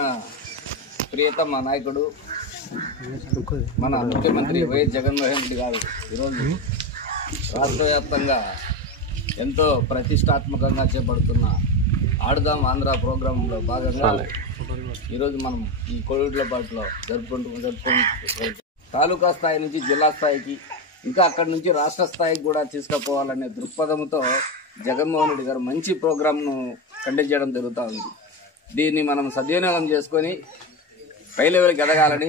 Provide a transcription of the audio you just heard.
మన ప్రియతమ నాయకుడు మన ముఖ్యమంత్రి వైఎస్ జగన్మోహన్ రెడ్డి గారు ఈరోజు రాష్ట్ర వ్యాప్తంగా ఎంతో ప్రతిష్టాత్మకంగా చేపడుతున్న ఆడుదాం ఆంధ్ర ప్రోగ్రాంలో భాగంగా ఈరోజు మనం ఈ కోవిడ్ల పాటులో జరుపుకుంటూ తాలూకా స్థాయి నుంచి జిల్లా స్థాయికి ఇంకా అక్కడి నుంచి రాష్ట్ర స్థాయికి కూడా తీసుకుపోవాలనే దృక్పథంతో జగన్మోహన్ రెడ్డి గారు మంచి ప్రోగ్రాంను కండక్ట్ చేయడం జరుగుతూ ఉంది. దీన్ని మనం సద్వినియోగం చేసుకొని పై లెవెల్కి ఎదగాలని